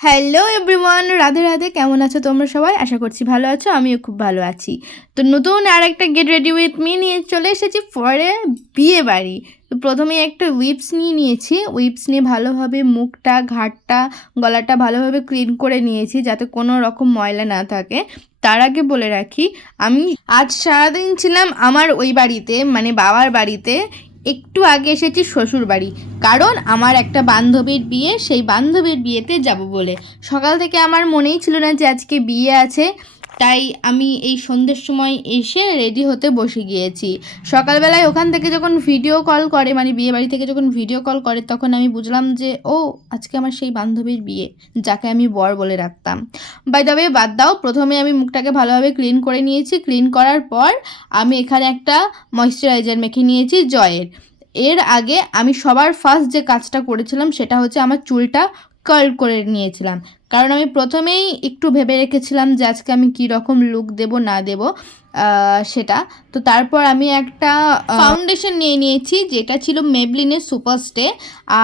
Hello everyone, Radhe Radhe. কেমন আছো তোমরা সবাই? আশা করছি ভালো আছো, আমিও খুব ভালো আছি। তো নতুন আর একটা গেট রেডি উইথ মি নিয়ে চলে এসেছি ফরে বিয়ে বাড়ি। তো প্রথমেই একটা উইপস নিয়ে নিয়েছি। উইপস নিয়ে ভালোভাবে মুখটা, ঘাটটা, গলাটা ভালোভাবে ক্লিন করে নিয়েছি যাতে কোনো রকম ময়লা না থাকে। তার আগে বলে রাখি, আমি আজ সারাদিন ছিলাম আমার ওই বাড়িতে, মানে বাবার বাড়িতে। একটু আগে এসেছি শ্বশুর বাড়ি, কারণ আমার একটা বান্ধবীর বিয়ে, সেই বান্ধবীর বিয়েতে যাব বলে। সকাল থেকে আমার মনেই ছিল না যে আজকে বিয়ে আছে, তাই আমি এই সন্ধ্যের সময় এসে রেডি হতে বসে গিয়েছি। সকালবেলায় ওখান থেকে যখন ভিডিও কল করে, মানে বিয়ে বাড়ি থেকে যখন ভিডিও কল করে, তখন আমি বুঝলাম যে ও আজকে আমার সেই বান্ধবীর বিয়ে, যাকে আমি বর বলে রাখতাম। বাই দ্য ওয়ে, বাদ দাও। প্রথমে আমি মুখটাকে ভালোভাবে ক্লিন করে নিয়েছি। ক্লিন করার পর আমি এখানে একটা ময়শ্চারাইজার মেখে নিয়েছি জয়ের। এর আগে আমি সবার ফার্স্ট যে কাজটা করেছিলাম সেটা হচ্ছে আমার চুলটা কার্ল করে নিয়েছিলাম, কারণ আমি প্রথমেই একটু ভেবে রেখেছিলাম যে আজকে আমি কী রকম লুক দেব না দেব সেটা। তো তারপর আমি একটা ফাউন্ডেশন নিয়ে নিয়েছি, যেটা ছিল মেবলিনের সুপারস্টে।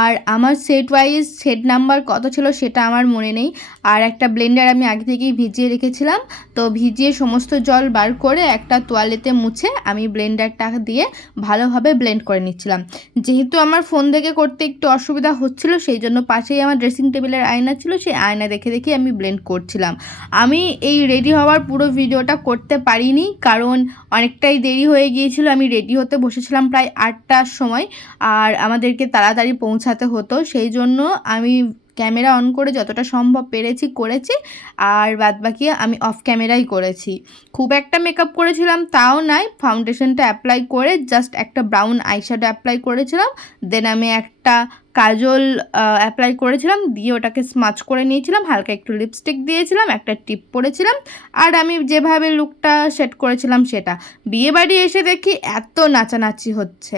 আর আমার সেট ওয়াইজ সেট নাম্বার কত ছিল সেটা আমার মনে নেই। আর একটা ব্লেন্ডার আমি আগে থেকেই ভিজিয়ে রেখেছিলাম। তো ভিজিয়ে সমস্ত জল বার করে একটা তোয়ালেতে মুছে আমি ব্লেন্ডারটা দিয়ে ভালোভাবে ব্লেন্ড করে নিচ্ছিলাম। যেহেতু আমার ফোন দেখে করতে একটু অসুবিধা হচ্ছিল, সেই জন্য পাশেই আমার ড্রেসিং টেবিলের আয়না ছিল, সেই আয়না দেখে দেখে আমি ব্লেন্ড করছিলাম। আমি এই রেডি হওয়ার পুরো ভিডিওটা করতে পারিনি, কারণ অনেকটাই দেরি হয়ে গিয়েছিল। আমি রেডি হতে বসেছিলাম প্রায় 8টার সময়, আর আমাদেরকে তাড়াতাড়ি পৌঁছাতে হতো, সেই জন্য আমি ক্যামেরা অন করে যতটা সম্ভব পেরেছি করেছি, আর বাদবাকি আমি অফ ক্যামেরাই করেছি। খুব একটা মেকআপ করেছিলাম তাও নয়, ফাউন্ডেশনটা অ্যাপ্লাই করে জাস্ট একটা ব্রাউন আইশ্যাডো অ্যাপ্লাই করেছিলাম। দেন আমি একটা কাজল অ্যাপ্লাই করেছিলাম, দিয়ে ওটাকে স্মাচ করে নিয়েছিলাম। হালকা একটু লিপস্টিক দিয়েছিলাম, একটা টিপ পরেছিলাম। আর আমি যেভাবে লুকটা সেট করেছিলাম সেটা। বিয়ে বাড়ি এসে দেখি এত নাচানাচি হচ্ছে।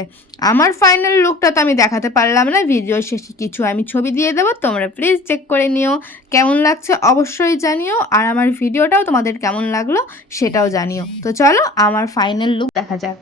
আমার ফাইনাল লুকটা তো আমি দেখাতে পারলাম না, ভিডিও শেষে কিছু আমি ছবি দিয়ে দেবো, তোমরা প্লিজ চেক করে নিও। কেমন লাগছে অবশ্যই জানিও, আর আমার ভিডিওটাও তোমাদের কেমন লাগলো সেটাও জানিও। তো চলো আমার ফাইনাল লুক দেখা যাক।